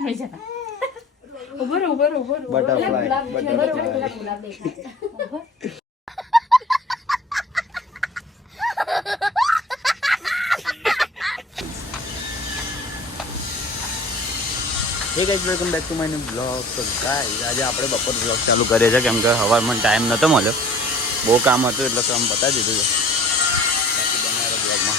Hey guys, welcome back to my new vlog. So guys, આજે આપણે બપોર vlog ચાલુ કરીએ છીએ કેમ કે હવારમાં ટાઈમ નહોતો મળ્યો, બહુ કામ હતું એટલે કામ બતાવી દીધું છે. બાકી બનાવે vlogમાં.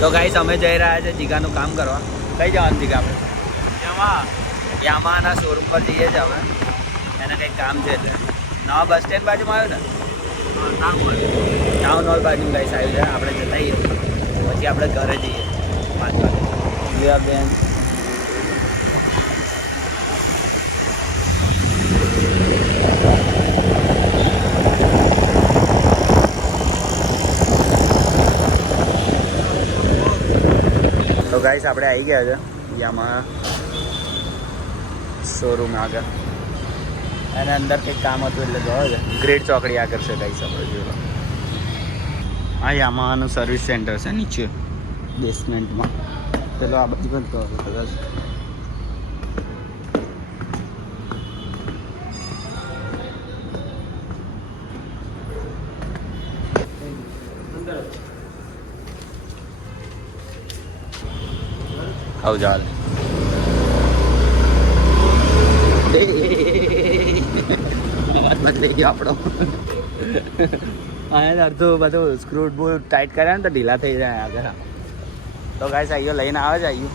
તો ગાઈસ અમે જઈ રહ્યા છે જીગાનું કામ કરવા. કઈ જવાનું જીગા આપણે? યામાહાના શોરૂમ પર જઈએ છીએ અમે. એને કંઈક કામ છે એટલે નવા બસ સ્ટેન્ડ બાજુમાં આવ્યું ને, ટાઉન હોલ બાજુ ગાઈસ આવ્યું છે. આપણે જતા જઈએ પછી આપણે ઘરે જઈએ 5 વાગે. બેન તો ગાઈસ આપણે આવી ગયા છે યામાહા શોરૂમ આગળ. અને અંદર કંઈક કામ હતું એટલે જોવા છે. ગ્રેટ ચોકડી આગળ છે ગાઈસ આપણે જોવા. આ યામાહાનું સર્વિસ સેન્ટર છે નીચે બેસમેન્ટમાં. પેલો આ બાજુ બંધ કરો કદાચ. આવ ચાલ અવાજ બદલાઈ ગયો આપણો. અહીંયા અડધું બધું સ્ક્રૂ બૂ ટાઈટ કર્યા ને તો ઢીલા થઈ જાય આગળ. તો ગાઈસ આઈયો લઈને આવે છે આઈયો.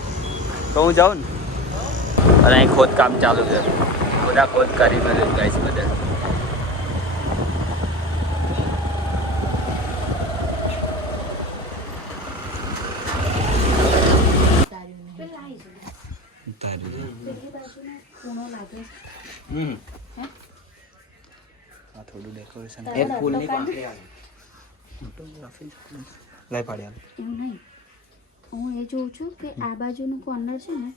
તો હું જાઉં ને. અને અહીં ખોદકામ ચાલુ છે. બધા ખોદ કરી બધે ગાઈસ બધે. થોડું ડેકોરેશન એક ફૂલની પાંખડી આવે ફોટોગ્રાફી લઈ પાડી આવે એવું નહીં. હું એ જોઉં છું કે આ બાજુનું કોર્નર છે ને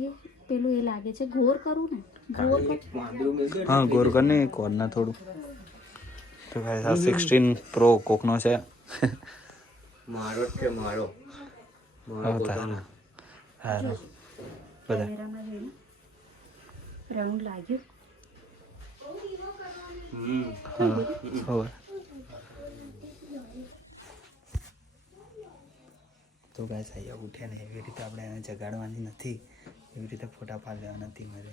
એ પેલું એ લાગે છે ગોર કરું ને ગોર. હા ગોર કર ને કોર્નર થોડું. તો ગાઈસ આ 16 પ્રો કોકનો છે. મારો છે મારો પોતાનો. હા બધા રાઉન્ડ લાગ્યું. તો ગાઈસ અહીંયા ઉઠે ને એવી રીતે આપણે એને જગાડવાની નથી, એવી રીતે ફોટા પાડી લેવા નથી મારે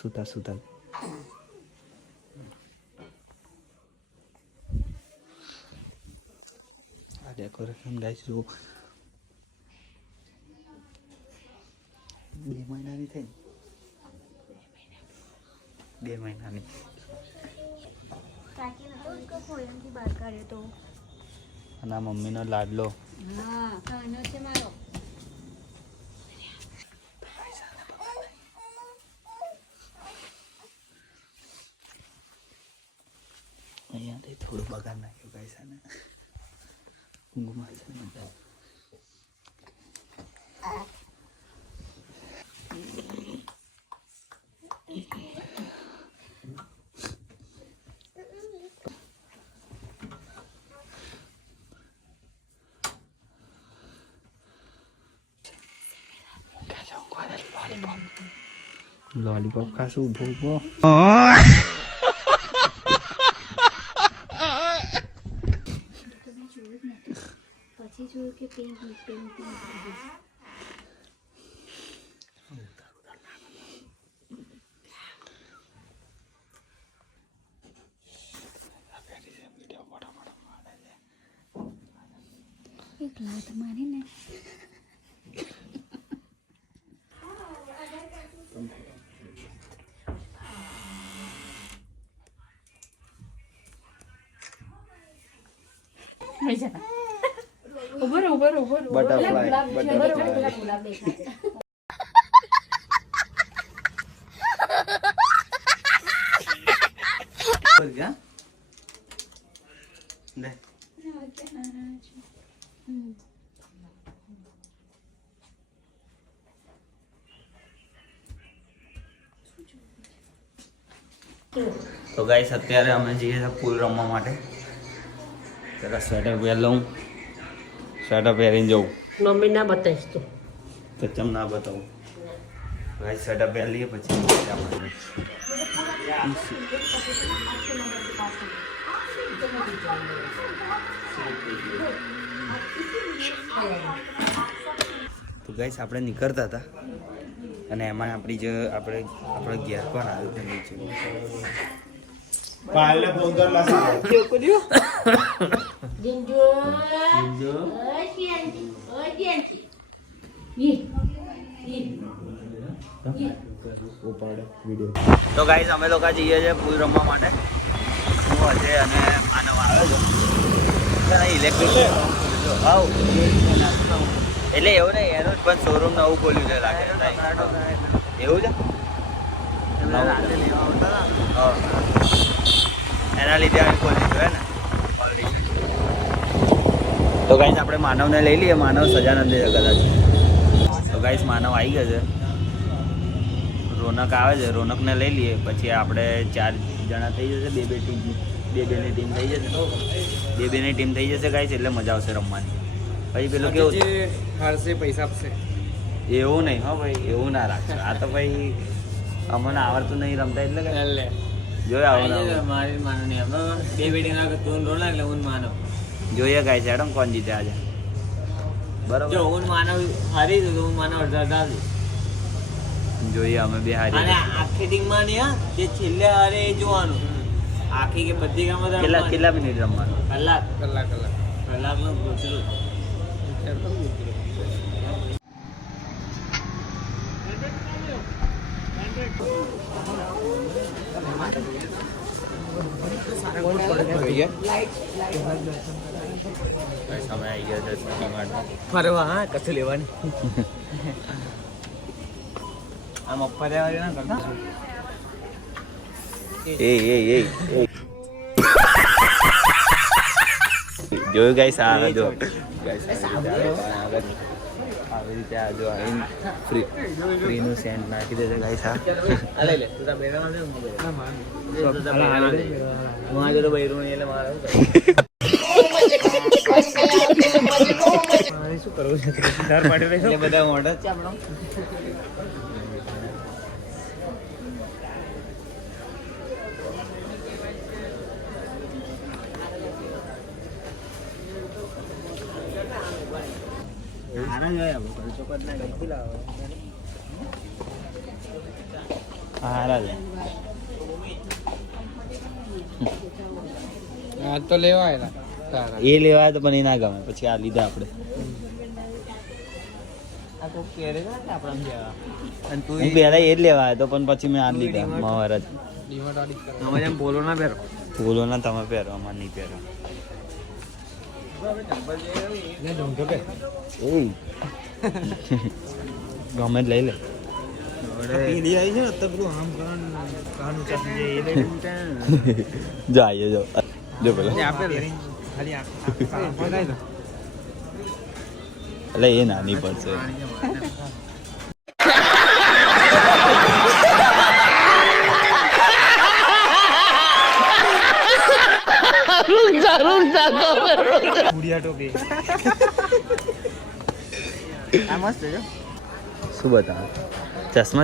સુતા સુતા. આ ડેકોરેશન ગાઈસ જો 2 મહિનાની થઈ, 2 મહિનાની. અને મમ્મીનો લાડલો. અહીંયાથી થોડું બગાડ નાખ્યું ગાઈસ આને ઊંઘમાં છે ને. लॉलीपॉप खासू भूको પછી જોયું કે પિંક પિંક એક લાત મારીને તો ગાઈસ અત્યારે અમે જઈએ છીએ પૂલ રમવા માટે. પેલા સ્વેટર પહેર લઉં, સ્વેટર પહેરીને જવું. મમ્મી ના બતાવીશ તું. તો ચમ ના બતાવું ભાઈ, સ્વેટર પહેર લઈએ પછી આપણે. તો ગાઈસ આપણે નીકળતા હતા અને એમાં આપણી જે આપણે ઘેર પણ આવ્યું છે નીચે. તો ગાઈસ અમે લોકો જઈએ છીએ પૂલ રમવા માટે. હું અજય અને માનવ આવે છે ઇલેક્ટ્રિક. એટલે એવું નહીં, એનું પણ શોરૂમ નવું ખોલ્યું છે લાગે. એવું છે, એના લીધે અમે ખોલ્યું છે ને. તો ગાઈસ આપણે માનવને લઈ લઈએ. માનવ સજાનંદ કદાચ. તો ગાઈસ માનવ આવી ગયો છે, રોનક આવે છે, રોનકને લઈ લઈએ. પછી આપણે 4 જણા થઈ જશે, બે બેની ટીમ થઈ જશે. બેની ટીમ થઈ જશે ગાઈસ, એટલે મજા આવશે રમવાની. પછી પેલું કેવું હારશે પૈસા આપશે એવું નહીં હો ભાઈ, એવું ના રાખશો. આ તો ભાઈ અમને આવડતું નહીં રમતા એટલે કે જોયું આવું મારી માનો નહીં બે બેટી ના તું રોના એટલે હું માનો જોઈએ ગાઈસ એડમ કોણ જીતે આજે. બરોબર, જો હું માનવ હારી તો હું માનવ અડધા જોઈએ અમે બે હારી. અને આખી ટીમમાં નહીં હા, જે છેલ્લે હારે એ જોવાનું. આખી કે બધી કામ કેટલા મિનિટ રમવાનું? કલાકનું પૂછલું. અમે આવી ગયા છે ડીમાર્ટમાં. ફરવા હા કશું લેવાની આમ અપ્પા ના કરતા એ જોયું ગાઈસ આ જો આવી રીતે આ જો ફ્રીનું સેન્ટ નાખી દેશે ગાઈસ. આ લઈ લે તું બેરા ને હું આજે તો બૈરું નહીં એટલે મારે શું કરવું છે એટલે બધા ઓર્ડર છે આપણો. હારા છે. આ તો લેવાય એ લેવાય તો પણ એ ના ગમે. પછી આ લીધા આપણે. આ તો કેરે ને આપણા જેવા અને તું હું પહેલા એ જ લેવા આવ્યો તો પણ પછી મેં આ લીધા મહારાજ. ડીમાર્ટ વાળી તમે જેમ બોલો ના પહેરો બોલો ના તમે પહેરો, અમારે નહીં પહેરો. ને ઢોંઢો પહેર ગમે જ લઈ લે. પીડી આવી છે ને તો પેલું આમ કાન ઊંચા થઈ જાય એ લઈ જો આઈએ જો પેલો આપે ખાલી આપે એટલે એ નાની પડશે. ગુડિયા ટોપી આ મસ્ત છે. શું બતાવે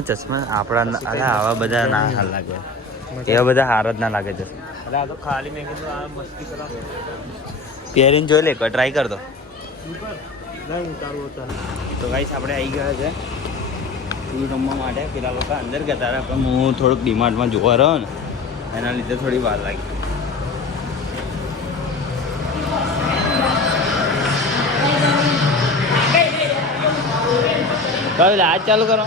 ચશ્મા આપણા આવા બધા ના હાલ લાગે. એવા બધા હાર જ ના લાગે ચશ્મા. અરે આ તો ખાલી મેં કીધું આ મસ્તી કરવા પહેરીને જોઈ લે, ટ્રાય કર દો. ઉતારવું હતા તો ગાઈસ આપણે આવી ગયા છે પૂલ રમવા માટે. પેલા લોકો અંદર ગયા હતા પણ હું થોડુંક ડીમાર્ટમાં જોવા રહ્યો ને એના લીધે થોડી વાર લાગી. કયું આજ ચાલુ કરો?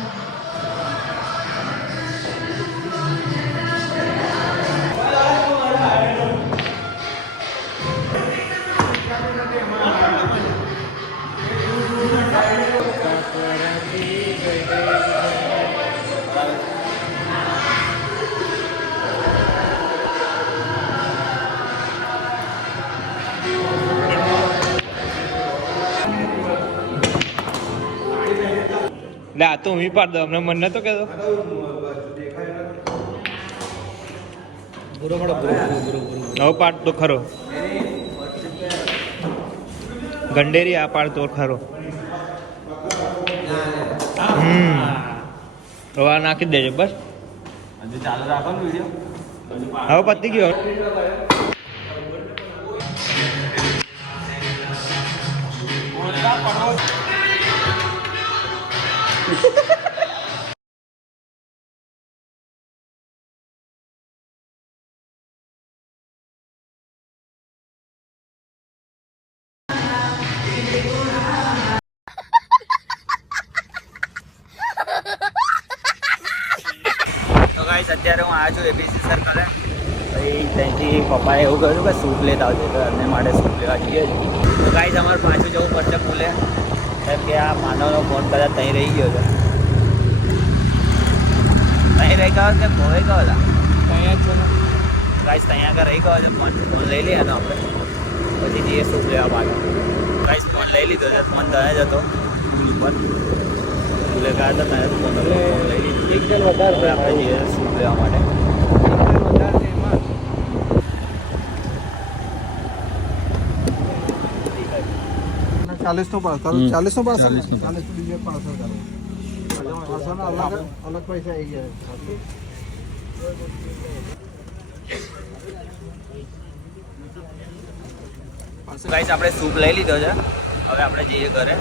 લે આ તો હું પાડ દઉં હમણાં મન નતો કહેતો હવે પાડ તો ખરો ગંડેરી આ પાડ તો ખરો. હવે આ નાખી જ દેજો બસ. હજુ ચાલુ રાખો ને વિડીયો. હવે પતી ગયો. તો ગાઈસ અત્યારે હું આવ્યો છું એબીસી સર્કલે. પછી ત્યાંથી પપ્પાએ એવું કહ્યું કે સૂપ લેતા આવજે, તો એમને માટે સૂપ લેવા જઈએ છીએ. તો ગાઈસ અમારે પાછું જવું પડશે પુલે, કેમ કે આ માનવનો ફોન કદાચ ત્યાં રહી ગયો છે. ત્યાં રહી ગયો કે ભોવે ગયો હતા અહીંયા જ છે ને. ગાઈસ ત્યાં આગળ રહી ગયો છે. ફોન લઈ લઈએ તો આપણે પછી જઈએ સૂપ લેવા પાછળ. ગાઈસ ફોન લઈ લીધો છે. ફોન ત્યાં જ હતો પુલ ઉપર. પુલે ગયા હતા ત્યાં ફોન હતો. ફોન લઈ લીધો. એક જણ વધારે હવે આપણે જઈએ સૂપ લેવા માટે. વધારે છે એમાં. 40 નો પાર્સલ 40 નો પાર્સલ 40 નો બીજો પાર્સલ કરો. પાર્સલ અલગ પૈસા આવી ગયા. ગાઈસ આપણે સૂપ લઈ લીધો છે. હવે આપણે જઈએ ઘરે.